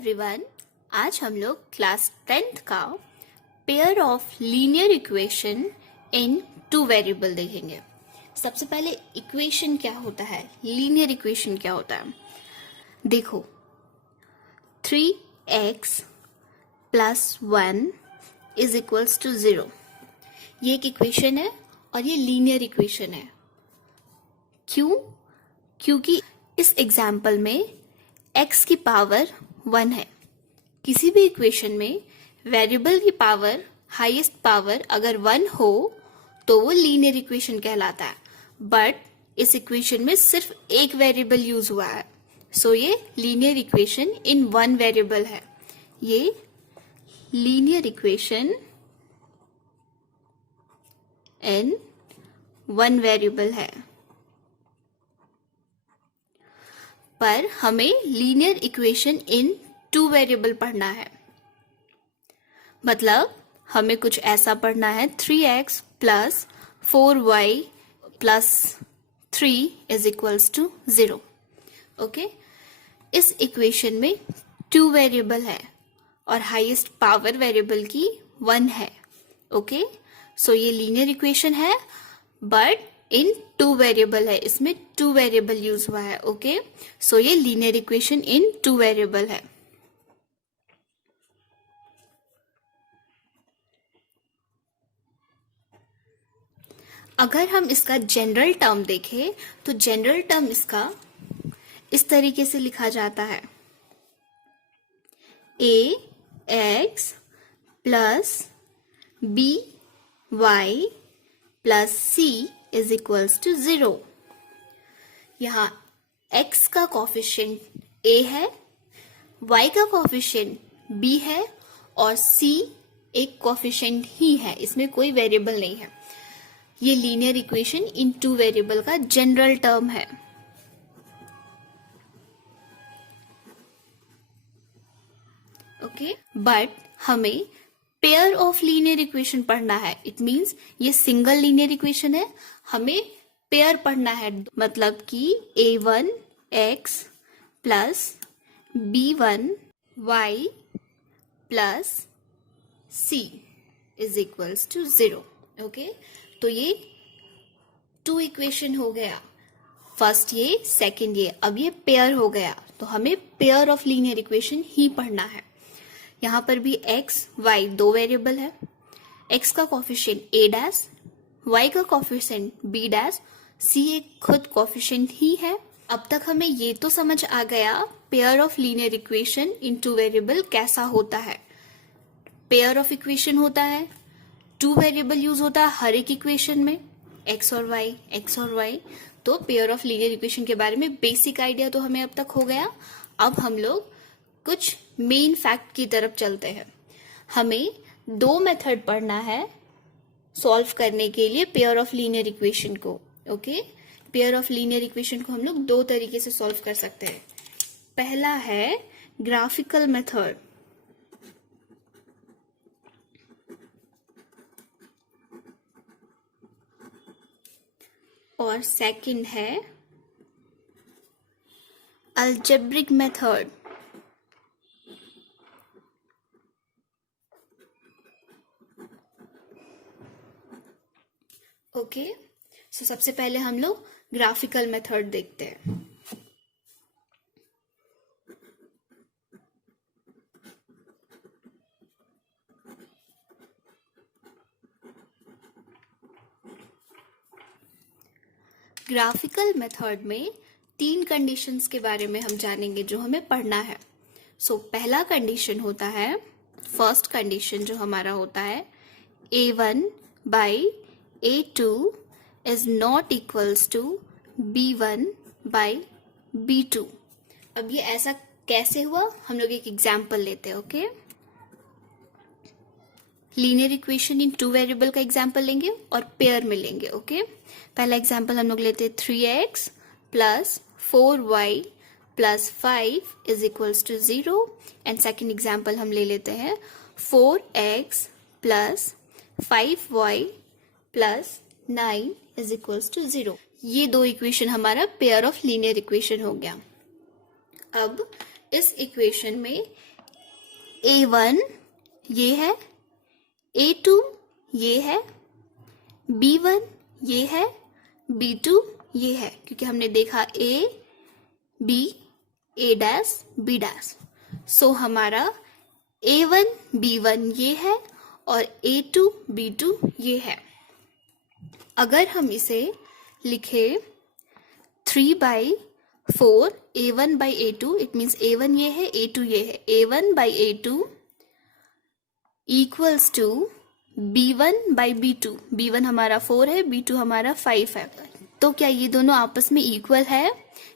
Everyone, आज हम लोग क्लास 10th का pair of linear equation in two variable देखेंगे। सबसे पहले इक्वेशन क्या होता है, लीनियर इक्वेशन क्या होता है। देखो 3x plus 1 is equals to 0, ये एक इक्वेशन है और ये लीनियर इक्वेशन है। क्यों? क्योंकि इस एग्जाम्पल में x की पावर 1 है। किसी भी इक्वेशन में वेरिएबल की पावर, हाईएस्ट पावर अगर 1 हो तो वो लीनियर इक्वेशन कहलाता है। बट इस इक्वेशन में सिर्फ एक वेरिएबल यूज हुआ है, सो ये linear equation in one variable है। ये linear equation in one variable है। पर हमें linear equation in two variable पढ़ना है। मतलब हमें कुछ ऐसा पढ़ना है 3x plus 4y plus 3 is equals to 0। Okay, इस इक्वेशन में टू वेरिएबल है और हाईएस्ट पावर वेरिएबल की 1 है। ओके, सो ये लीनियर इक्वेशन है बट इन टू वेरिएबल है, इसमें टू वेरिएबल यूज हुआ है। ओके, सो ये linear equation in two variable है। अगर हम इसका जनरल टर्म देखें तो जनरल टर्म इसका इस तरीके से लिखा जाता है, ax plus by plus c is equals to 0। यहाँ x का कोफिशिएंट a है, y का कोफिशिएंट b है और c एक कोफिशिएंट ही है, इसमें कोई वेरिएबल नहीं है। ये linear equation in two variable का जनरल टर्म है। ओके, बट हमें पेयर ऑफ लीनियर इक्वेशन पढ़ना है। इट मींस ये सिंगल लीनियर इक्वेशन है, हमें पेयर पढ़ना है। मतलब कि a1x plus b1y plus c is equals to 0। Okay, तो ये टू इक्वेशन हो गया, फर्स्ट ये, सेकंड ये। अब ये पेयर हो गया तो हमें पेयर ऑफ लीनियर इक्वेशन ही पढ़ना है। यहाँ पर भी x, y दो वेरिएबल है। x का कोफिशिएंट a डैश, y का कोफिशिएंट b डैश, c एक खुद कोफिशिएंट ही है। अब तक हमें ये तो समझ आ गया pair of linear equation in two variable कैसा होता है। पेयर ऑफ इक्वेशन होता है, टू वेरिएबल यूज होता है हर एक इक्वेशन में, x और y। तो पेयर ऑफ लीनियर इक्वेशन के बारे में बेसिक आइडिया तो हमें अब तक हो गया। अब हम लोग कुछ मेन फैक्ट की तरफ चलते हैं। हमें दो मेथड पढ़ना है सॉल्व करने के लिए पेयर ऑफ लीनियर इक्वेशन को। Okay, pair of linear equation को हम लोग दो तरीके से सॉल्व कर सकते हैं। पहला है ग्राफिकल मेथड और सेकंड है अलजेब्रिक मेथड। ओके, सो सबसे पहले हम लोग ग्राफिकल मेथड देखते हैं। ग्राफिकल मेथड में तीन कंडीशंस के बारे में हम जानेंगे जो हमें पढ़ना है। सो पहला कंडीशन होता है, फर्स्ट कंडीशन जो हमारा होता है, a1 by a2 is not equals to b1 by b2। अब ये ऐसा कैसे हुआ, हम लोग एक एग्जाम्पल लेते हैं। Okay, linear equation in two variable का एग्जाम्पल लेंगे और पेयर में लेंगे। ओके, पहला एग्जाम्पल हम लोग लेते हैं 3x plus 4y plus 5 is equals to 0 and second example हम ले लेते हैं 4x plus 5y plus 9 is equals to 0। ये दो इक्वेशन हमारा पेयर ऑफ लीनियर इक्वेशन हो गया। अब इस इक्वेशन में A1 ये है, A2 ये है, B1 ये है, B2 ये है, क्योंकि हमने देखा A, B, A dash, B dash. So हमारा A1 B1 ये है और A2 B2 ये है। अगर हम इसे लिखे 3/4 A1/A2, इट मीन्स A1 ये है, A2 ये है, A1/A2 equals to B1/B2। B1 हमारा 4 है, B2 हमारा 5 है। तो क्या ये दोनों आपस में इक्वल है?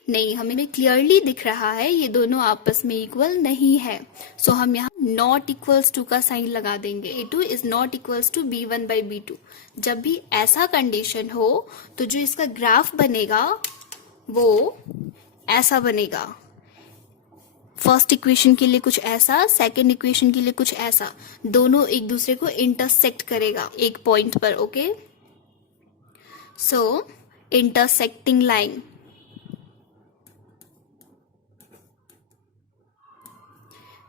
नहीं, हमें क्लियरली दिख रहा है ये दोनों आपस में इक्वल नहीं है। सो हम यहाँ नॉट इक्वल्स टू का साइन लगा देंगे। A2 is not equals to B1/B2। जब भी ऐसा कंडीशन हो तो जो इसका ग्राफ बनेगा वो ऐसा बनेगा। फर्स्ट इक्वेशन के लिए कुछ ऐसा, सेकंड इक्वेशन के लिए कुछ ऐसा, दोनों एक दूसरे को इंटरसेक्ट करेगा एक पॉइंट पर। ओके, सो इंटरसेक्टिंग लाइन,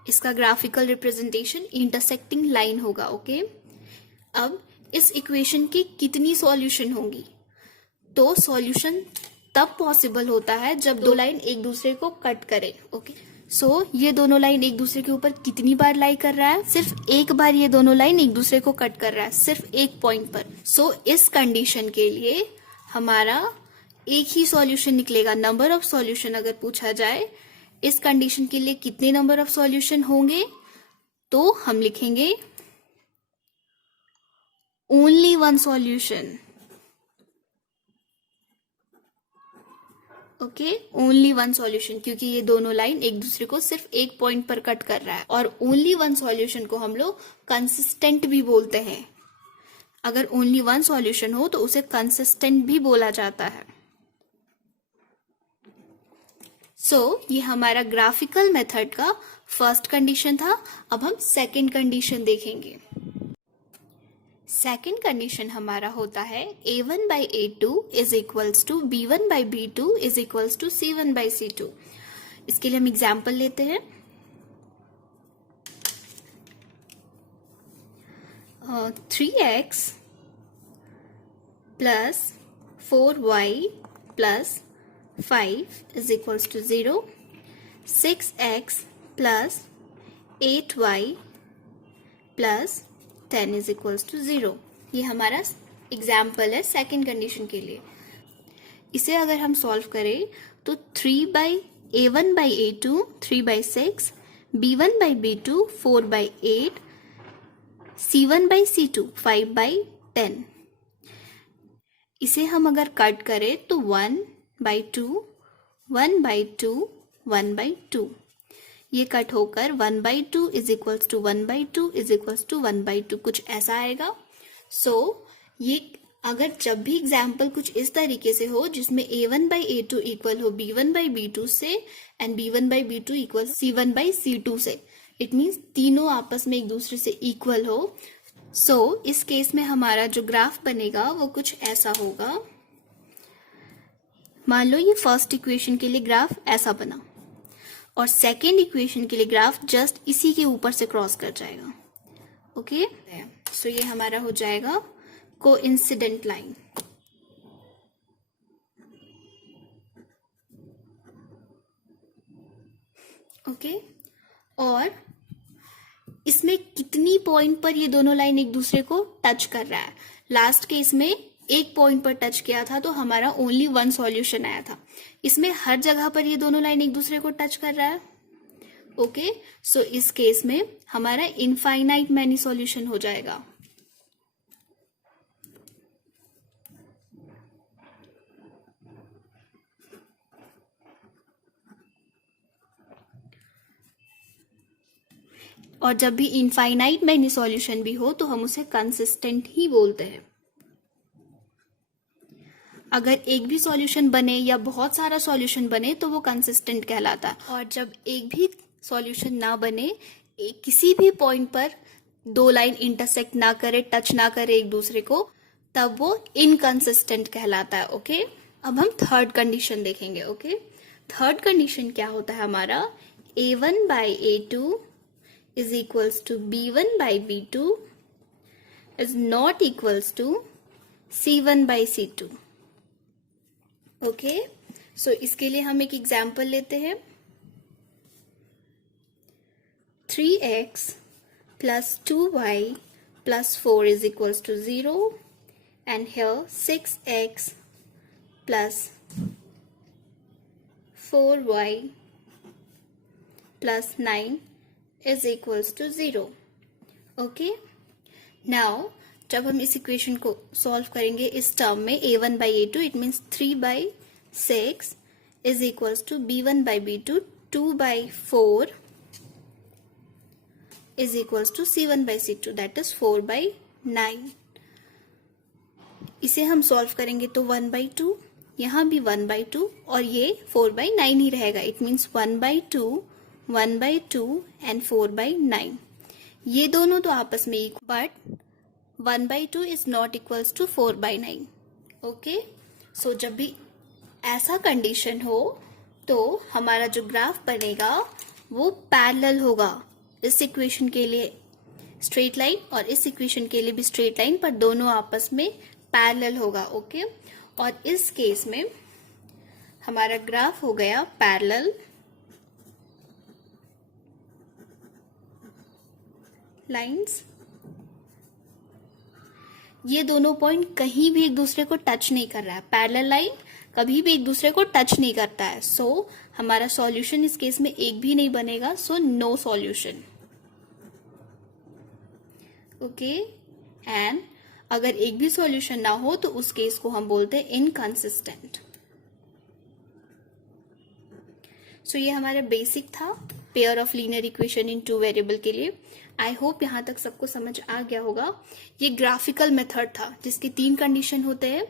इसका ग्राफिकल रिप्रेजेंटेशन इंटरसेक्टिंग लाइन होगा। ओके, अब इस इक्वेशन की कितनी सॉल्यूशन होंगी? तो सॉल्यूशन तब पॉसिबल होता है जब दो लाइन एक दूसरे को कट करें। ओके, सो ये दोनों लाइन एक दूसरे के ऊपर कितनी बार लाई कर रहा है? सिर्फ एक बार ये दोनों लाइन एक दूसरे को कट कर रहा है, सिर्फ एक पॉइंट पर। सो इस कंडीशन के लिए हमारा एक ही सॉल्यूशन निकलेगा। नंबर ऑफ सॉल्यूशन अगर पूछा जाए इस कंडीशन के लिए कितने नंबर ऑफ सॉल्यूशन होंगे, तो हम लिखेंगे only one solution. Okay, only one solution, क्योंकि ये दोनों लाइन एक दूसरे को सिर्फ एक पॉइंट पर कट कर रहा है। और ओनली वन सॉल्यूशन को हम लोग कंसिस्टेंट भी बोलते हैं। अगर ओनली वन सॉल्यूशन हो तो उसे कंसिस्टेंट भी बोला जाता है। सो ये हमारा ग्राफिकल मेथड का फर्स्ट कंडीशन था। अब हम सेकंड कंडीशन देखेंगे। सेकंड कंडीशन हमारा होता है A1/A2 is equals to B1/B2 is equals to C1/C2। इसके लिए हम एग्जाम्पल लेते हैं। 3x plus 4y plus 5 is equals to 0, 6x plus 8y plus 10 is equals to 0। ये हमारा एग्जाम्पल है सेकंड कंडीशन के लिए। इसे अगर हम सॉल्व करें तो 3/A1/A2 3/6, B1/B2 4/8, C1/C2 5/10। इसे हम अगर कट करें तो 1/2, 1/2, 1/2, ये कट होकर 1/2 is equals to 1/2 is equals to 1/2 कुछ ऐसा आएगा। सो ये अगर जब भी एग्जाम्पल कुछ इस तरीके से हो जिसमें A1/A2 इक्वल हो B1/B2 से एंड B1/B2 इक्वल C1/C2 से, इट मीन्स तीनों आपस में एक दूसरे से इक्वल हो। सो इस केस में हमारा जो ग्राफ बनेगा वो कुछ ऐसा होगा। मान लो ये फर्स्ट इक्वेशन के लिए ग्राफ ऐसा बना और सेकेंड इक्वेशन के लिए ग्राफ जस्ट इसी के ऊपर से क्रॉस कर जाएगा। ओके, सो ये हमारा हो जाएगा कोइंसिडेंट लाइन। ओके, और इसमें कितनी पॉइंट पर ये दोनों लाइन एक दूसरे को टच कर रहा है? लास्ट केस में एक पॉइंट पर टच किया था तो हमारा ओनली वन सॉल्यूशन आया था। इसमें हर जगह पर ये दोनों लाइन एक दूसरे को टच कर रहा है। ओके, सो इस केस में हमारा इनफाइनाइट मैनी सॉल्यूशन हो जाएगा। और जब भी इनफाइनाइट मैनी सॉल्यूशन भी हो तो हम उसे कंसिस्टेंट ही बोलते हैं। अगर एक भी सॉल्यूशन बने या बहुत सारा सॉल्यूशन बने तो वो कंसिस्टेंट कहलाता है। और जब एक भी सॉल्यूशन ना बने, किसी भी पॉइंट पर दो लाइन इंटरसेक्ट ना करे, टच ना करे एक दूसरे को, तब वो इनकंसिस्टेंट कहलाता है। ओके, अब हम थर्ड कंडीशन देखेंगे। ओके, थर्ड कंडीशन क्या होता है हमारा? A1/A2 is equals to b1 by b2 is not equals to c1 by c2. Okay, so इसके लिए हम एक एग्जाम्पल लेते हैं. 3x plus 2y plus 4 is equals to 0, and here 6x plus 4y plus 9 is equals to 0. Okay, now जब हम इस equation को सॉल्व करेंगे इस टर्म में a1 by a2, it means 3 by 6 is equals to b1 by b2, 2 by 4 is equals to c1 by c2, that is 4 by 9. इसे हम solve करेंगे तो 1 by 2, यहाँ भी 1 by 2 और ये 4 by 9 ही रहेगा. It means 1 by 2, 1 by 2 and 4 by 9. ये दोनों तो आपस में equal, but 1 by 2 is not equals to 4 by 9. Okay, so जब भी ऐसा कंडीशन हो तो हमारा जो ग्राफ बनेगा वो पैरेलल होगा. इस इक्वेशन के लिए स्ट्रेट लाइन और इस इक्वेशन के लिए भी स्ट्रेट लाइन, पर दोनों आपस में पैरेलल होगा. ओके, और इस केस में हमारा ग्राफ हो गया पैरेलल लाइंस. ये दोनों पॉइंट कहीं भी एक दूसरे को टच नहीं कर रहा है. पैरेलल लाइन कभी भी एक दूसरे को टच नहीं करता है. सो हमारा सॉल्यूशन इस केस में एक भी नहीं बनेगा. So no solution. Okay, and अगर एक भी सॉल्यूशन ना हो तो उस केस को हम बोलते हैं इनकंसिस्टेंट. सो ये हमारा बेसिक था pair of linear equation in 2 variable के लिए. आई होप यहाँ तक सबको समझ आ गया होगा. ये ग्राफिकल मेथड था जिसके 3 कंडीशन होते हैं.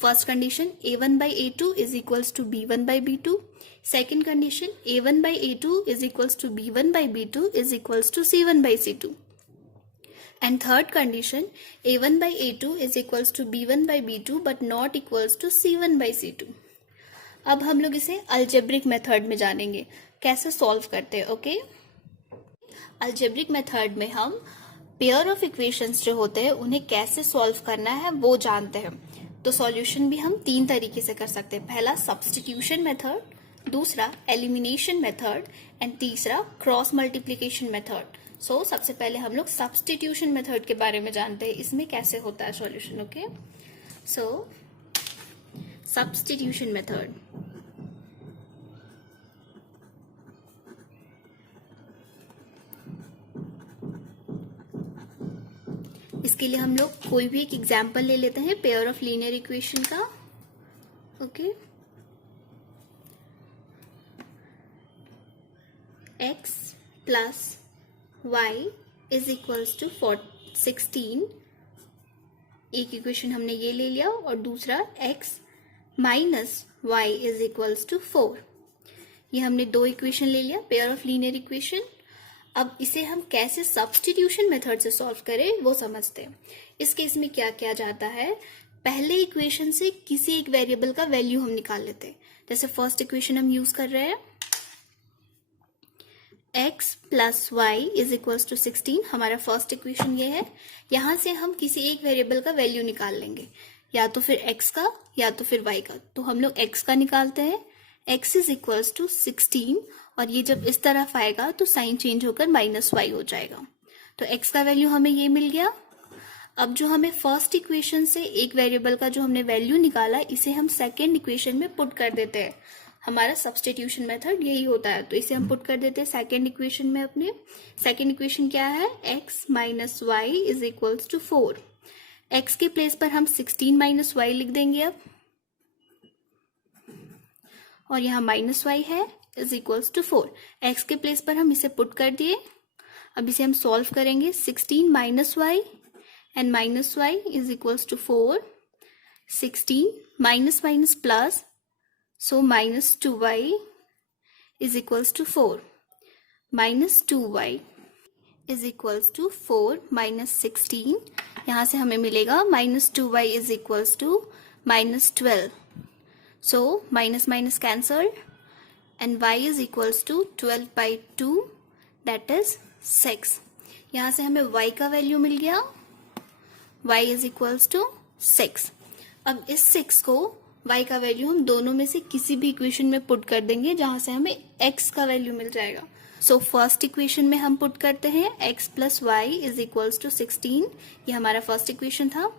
First condition a1 by a2 is equals to b1 by b2. Second condition a1 by a2 is equals to b1 by b2 is equals to c1 by c2. And third condition a1 by a2 is equals to b1 by b2 but not equals to c1 by c2. अब हम लोग इसे algebraic method में जानेंगे कैसे solve करते हैं. Okay, algebraic method में हम पेयर ऑफ इक्वेशंस जो होते हैं उन्हें कैसे सॉल्व करना है वो जानते हैं. तो सॉल्यूशन भी हम 3 तरीके से कर सकते हैं. पहला सब्स्टिट्यूशन मेथड, दूसरा एलिमिनेशन मेथड एंड तीसरा क्रॉस मल्टीप्लिकेशन मेथड. सो सबसे पहले हम लोग सब्स्टिट्यूशन मेथड के बारे में जानते हैं, इसमें कैसे होता है सॉल्यूशन. ओके, सो सब्स्टिट्यूशन मेथड. इसके लिए हम लोग कोई भी एक एग्जाम्पल ले लेते हैं पेयर ऑफ लीनियर इक्वेशन का. Okay, x plus y is equals to 16. एक इक्वेशन हमने ये ले लिया और दूसरा x minus y is equals to 4. ये हमने 2 इक्वेशन ले लिया पेयर ऑफ लीनियर इक्वेशन. अब इसे हम कैसे सब्स्टिट्यूशन मेथड से सॉल्व करें वो समझते हैं. इस केस में क्या किया जाता है, पहले इक्वेशन से किसी एक वेरिएबल का वैल्यू हम निकाल लेते हैं. जैसे फर्स्ट इक्वेशन हम यूज कर रहे हैं x plus y is equals to 16. हमारा फर्स्ट इक्वेशन ये है. यहां से हम किसी एक वेरिएबल का वैल्यू निकाल लेंगे, या तो फिर x का या तो फिर y का. तो हम लोग x का निकालते हैं. x इज इक्वल्स टू 16 और ये जब इस तरफ आएगा तो साइन चेंज होकर माइनस वाई हो जाएगा. तो x का वैल्यू हमें ये मिल गया. अब जो हमें फर्स्ट इक्वेशन से एक वेरिएबल का जो हमने वैल्यू निकाला इसे हम सेकेंड इक्वेशन में पुट कर देते हैं. हमारा सब्स्टिट्यूशन मेथड यही होता है. तो इसे हम पुट कर देते हैं सेकेंड इक्वेशन में. अपने सेकेंड इक्वेशन क्या है, x minus y is equals to 4. x के प्लेस पर हम 16 माइनस वाई लिख देंगे अब, और यहाँ माइनस वाई है इज इक्वल्स टू 4. x के प्लेस पर हम इसे पुट कर दिए. अब इसे हम सॉल्व करेंगे. 16 minus y and minus y is equals to 4. 16 minus minus plus, so minus 2y is equals to 4. Minus 2y is equals to 4 minus 16. यहाँ से हमें मिलेगा minus 2y is equals to minus 12. So minus cancelled and y is equals to 12 by 2, that is 6। यहाँ से हमें y का value मिल गया, y is equals to 6। अब इस 6 को y का वैल्यू हम दोनों में से किसी भी इक्वेशन में पुट कर देंगे जहां से हमें x का वैल्यू मिल जाएगा। सो फर्स्ट इक्वेशन में हम पुट करते हैं x plus y is equals to 16। ये हमारा फर्स्ट इक्वेशन था।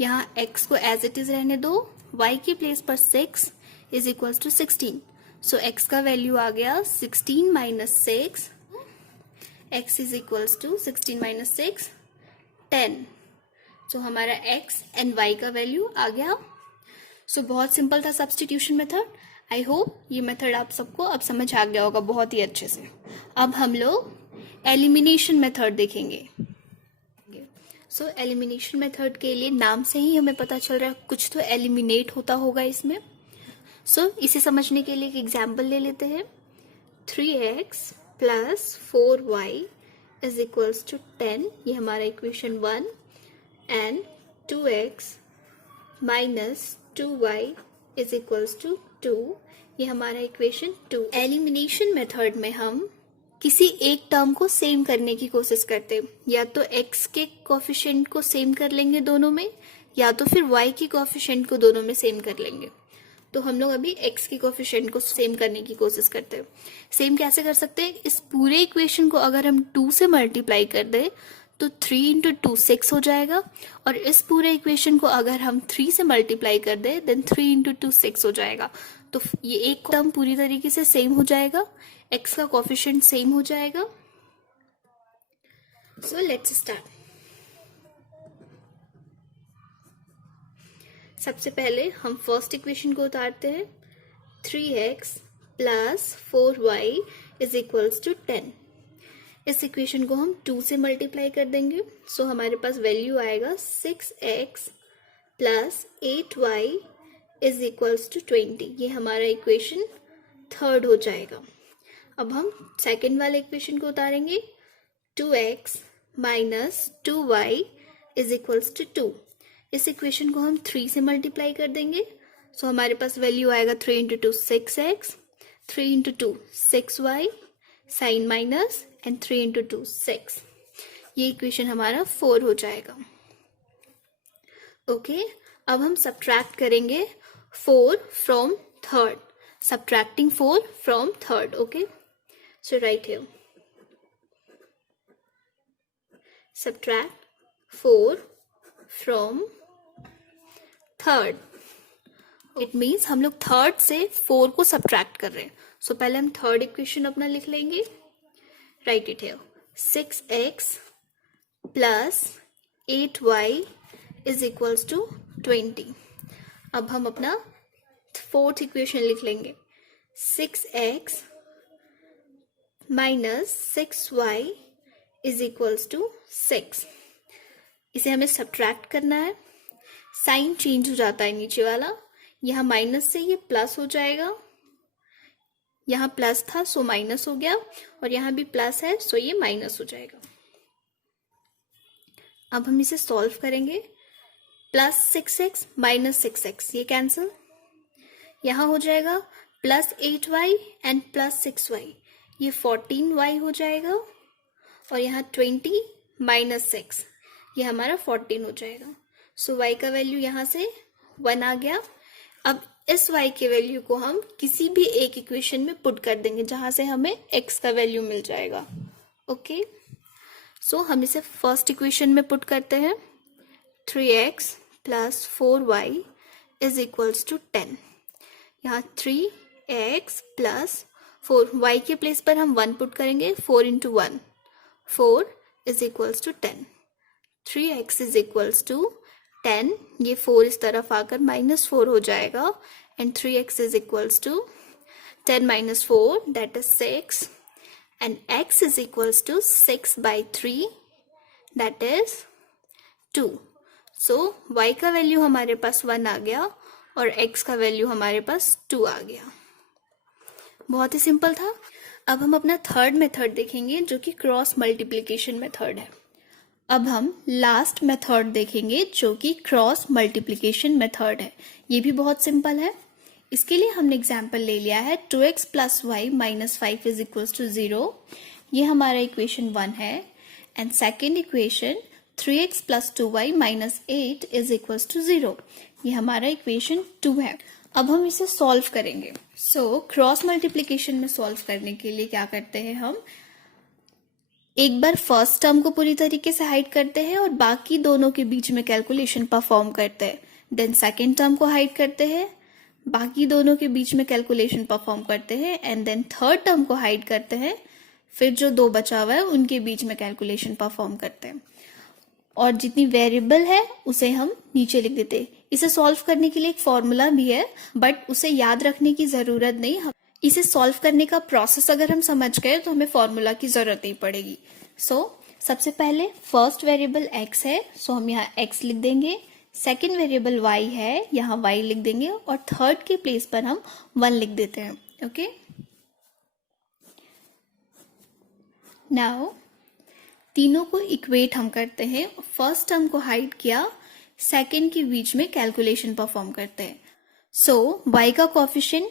यहाँ x को एज इट इज रहने दो, y की प्लेस पर 6 is equals to 16। So x का वैल्यू आ गया 16 minus 6, x is equals to 16 minus 6 10। So हमारा x एंड y का वैल्यू आ गया। सो बहुत सिंपल था सब्स्टिट्यूशन मेथड। आई होप ये मेथड आप सबको अब समझ आ गया होगा बहुत ही अच्छे से। अब हम लोग एलिमिनेशन मेथड देखेंगे। सो एलिमिनेशन मेथड के लिए नाम से ही हमें पता चल रहा है कुछ तो एलिमिनेट होता होगा इसमें। सो इसे समझने के लिए एक एग्जाम्पल ले लेते हैं। 3x plus 4y is equals to 10, ये हमारा equation 1, and 2x minus 2y is equals to 2, ये हमारा इक्वेशन 2। एलिमिनेशन मेथड में हम किसी एक टर्म को सेम करने की कोशिश करते हैं, या तो x के कोफिशिएंट को सेम कर लेंगे दोनों में, या तो फिर y की कोफिशिएंट को दोनों में सेम कर लेंगे। तो हम लोग अभी x की कोफिशिएंट को सेम करने की कोशिश करते हैं। सेम कैसे कर सकते हैं? इस पूरे इक्वेशन को अगर हम 2 से मल्टीप्लाई कर दें तो 3 इंटू 2 6 हो जाएगा, और इस पूरे इक्वेशन को अगर हम 3 से मल्टीप्लाई कर दें देन 3 इंटू 2 6 हो जाएगा। तो ये एक टर्म पूरी तरीके से सेम हो जाएगा, x का कोफिशिएंट सेम हो जाएगा। So let's start. सबसे पहले हम फर्स्ट इक्वेशन को उतारते हैं। 3x plus 4y is equals to 10। इस इक्वेशन को हम 2 से मल्टीप्लाई कर देंगे। सो हमारे पास वैल्यू आएगा 6x plus 8y is equals to 20। ये हमारा इक्वेशन थर्ड हो जाएगा। अब हम सेकेंड वाले इक्वेशन को उतारेंगे। 2x minus 2y is equals to 2। इस इक्वेशन को हम 3 से मल्टीप्लाई कर देंगे। सो हमारे पास वैल्यू आएगा 3 into 2 6x, 3 into 2 6y, sign minus, and 3 into 2 6। ये इक्वेशन हमारा 4 हो जाएगा। ओके, अब हम सब्ट्रैक्ट करेंगे 4 from third, subtracting 4 from third. Okay, so right here subtract 4 from third. It means हम लोग थर्ड से 4 को सब्ट्रैक्ट कर रहे हैं। सो पहले हम थर्ड इक्वेशन अपना लिख लेंगे। Write it here, 6x plus 8y is equals to 20। अब हम अपना फोर्थ इक्वेशन लिख लेंगे। 6x minus 6y is equals to 6। इसे हमें सब्ट्रैक्ट करना है। साइन चेंज हो जाता है नीचे वाला, यहाँ माइनस से ये प्लस हो जाएगा। यहाँ प्लस था सो माइनस हो गया, और यहाँ भी प्लस है सो ये माइनस हो जाएगा। अब हम इसे सॉल्व करेंगे। प्लस 6x माइनस 6x ये कैंसिल, यहाँ हो जाएगा plus 8y and plus 6y, ये 14y हो जाएगा, और यहाँ 20 माइनस 6 ये हमारा 14 हो जाएगा। सो y का वैल्यू यहाँ से 1 आ गया। अब इस y के वैल्यू को हम किसी भी एक इक्वेशन में पुट कर देंगे जहाँ से हमें x का वैल्यू मिल जाएगा। ओके, सो हम इसे फर्स्ट इक्वेशन में पुट करते हैं। 3x plus 4y is equals to 10। यहाँ 3x प्लस 4, y के प्लेस पर हम 1 पुट करेंगे। 4 into 1 4 is equals to 10। 3x is equals to 10, ये 4 इस तरफ आकर -4 हो जाएगा, and 3x is equals to 10 minus 4 that is 6, and x is equals to 6/3 that is 2। So y का वैल्यू हमारे पास 1 आ गया, और x का वैल्यू हमारे पास 2 आ गया। बहुत ही सिंपल था। अब हम अपना थर्ड मेथड देखेंगे जो कि क्रॉस मल्टीप्लिकेशन मेथड है। अब हम लास्ट मेथड देखेंगे जो कि क्रॉस मल्टीप्लिकेशन मेथड है। ये भी बहुत सिंपल है। इसके लिए हमने एग्जाम्पल ले लिया है 2x plus y minus 5 is equals to 0। ये हमारा इक्वेशन 1 है and second equation 3x plus 2y minus 8 is equals to 0, ये हमारा इक्वेशन 2 है। अब हम इसे सॉल्व करेंगे। सो क्रॉस मल्टीप्लिकेशन में सॉल्व करने के लिए क्या करते हैं, हम एक बार फर्स्ट टर्म को पूरी तरीके से हाइड करते हैं और बाकी दोनों के बीच में कैलकुलेशन परफॉर्म करते हैं। देन सेकेंड टर्म को हाइड करते हैं, बाकी दोनों के बीच में कैलकुलेशन परफॉर्म करते हैं एंड देन थर्ड टर्म को हाइड करते हैं, फिर जो 2 बचा हुआ है उनके बीच में कैलकुलेशन परफॉर्म करते हैं और जितनी वेरिएबल है उसे हम नीचे लिख देते हैं। इसे सॉल्व करने के लिए एक फॉर्मूला भी है बट उसे याद रखने की जरूरत नहीं। इसे सॉल्व करने का प्रोसेस अगर हम समझ गए तो हमें फॉर्मूला की जरूरत नहीं पड़ेगी। सबसे पहले फर्स्ट वेरिएबल x है, हम यहाँ x लिख देंगे। सेकेंड वेरिएबल y है, यहाँ y लिख देंगे और थर्ड के प्लेस पर हम 1 लिख देते हैं। ओके, नाउ तीनों को इक्वेट हम करते हैं। फर्स्ट टर्म को हाइड किया, सेकेंड के बीच में कैलकुलेशन परफॉर्म करते हैं। y का कोफिशिएंट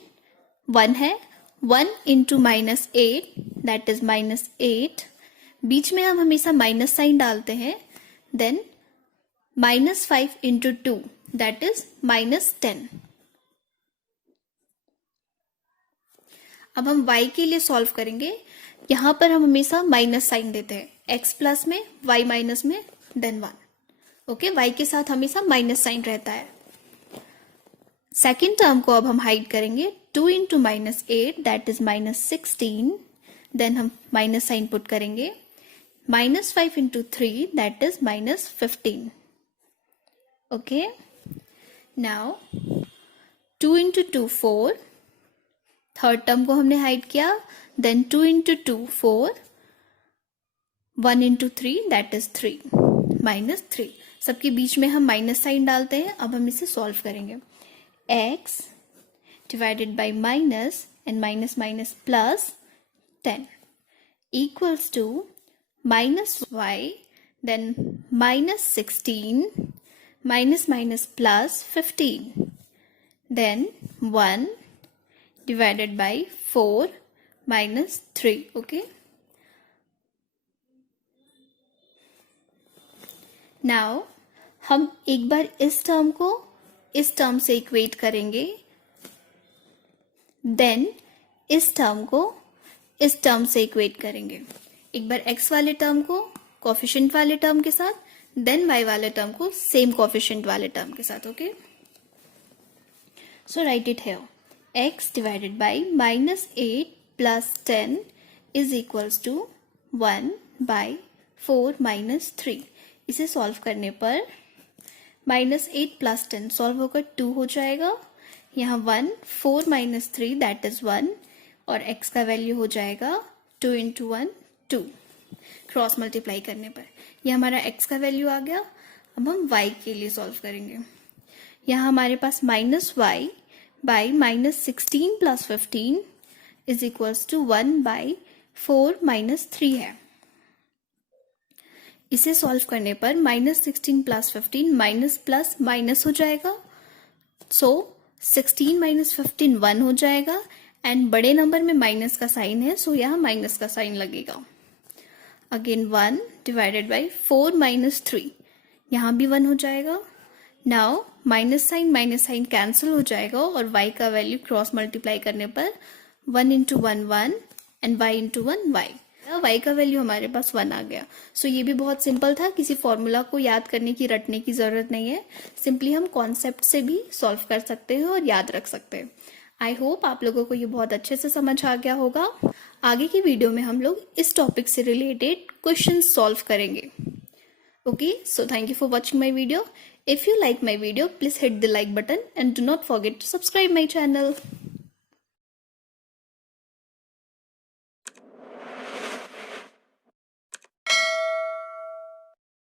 1 है, 1 into minus 8 that is minus 8, बीच में हम हमेशा माइनस साइन डालते हैं। Then minus 5 into 2 that is minus 10। अब हम y के लिए सॉल्व करेंगे। यहां पर हम हमेशा माइनस साइन देते हैं, x प्लस में y माइनस में देन 1। ओके, y के साथ हमेशा माइनस साइन रहता है। सेकेंड टर्म को अब हम हाइड करेंगे, 2 into minus 8 that is minus 16, then हम माइनस साइन पुट करेंगे। Minus 5 into 3 that is minus 15। Okay, now 2 into 2 4, third term को हमने हाइड किया। Then 2 into 2 4, 1 into 3 that is 3 minus 3। सबके बीच में हम माइनस साइन डालते हैं। अब हम इसे सॉल्व करेंगे। x divided by minus and minus minus plus 10 equals to minus y, then minus 16 minus minus plus 15, then 1 divided by 4 minus 3. Okay, now हम एक बार इस टर्म को इस टर्म से इक्वेट करेंगे, देन इस टर्म को इस टर्म से इक्वेट करेंगे। एक बार x वाले टर्म को कोफिशिएंट वाले टर्म के साथ, देन y वाले टर्म को सेम कोफिशिएंट वाले टर्म के साथ। Okay, so write it here, x divided by minus 8 plus 10 is equals to 1 by 4 minus 3। इसे सॉल्व करने पर माइनस 8 प्लस 10 सॉल्व होकर 2 हो जाएगा। यहाँ 1, 4 माइनस 3 दैट इज 1 और x का वैल्यू हो जाएगा 2 इंटू 1 2। क्रॉस मल्टीप्लाई करने पर यह हमारा x का वैल्यू आ गया। अब हम y के लिए सॉल्व करेंगे। यहाँ हमारे पास minus y by minus 16 plus 15 is equals to 1 by 4 minus 3 है। इसे सॉल्व करने पर minus 16 plus 15 minus plus minus हो जाएगा। 16 माइनस 15 1 हो जाएगा एंड बड़े नंबर में माइनस का साइन है, यहाँ माइनस का साइन लगेगा। अगेन 1 डिवाइडेड बाई 4 माइनस 3, यहाँ भी 1 हो जाएगा। नाउ माइनस साइन कैंसिल हो जाएगा और y का वैल्यू क्रॉस मल्टीप्लाई करने पर 1 into 1 1 and y into 1 y का वैल्यू हमारे पास 1 आ गया। ये भी बहुत सिंपल था, किसी फॉर्मूला को याद करने की रटने की जरूरत नहीं है। सिंपली हम कॉन्सेप्ट से भी सॉल्व कर सकते हैं और याद रख सकते हैं। आई होप आप लोगों को ये बहुत अच्छे से समझ आ गया होगा। आगे की वीडियो में हम लोग इस टॉपिक से रिलेटेड क्वेश्चन सॉल्व करेंगे। Okay, so thank you for watching my video. If you like my video, please hit the like button and do not forget to subscribe my channel.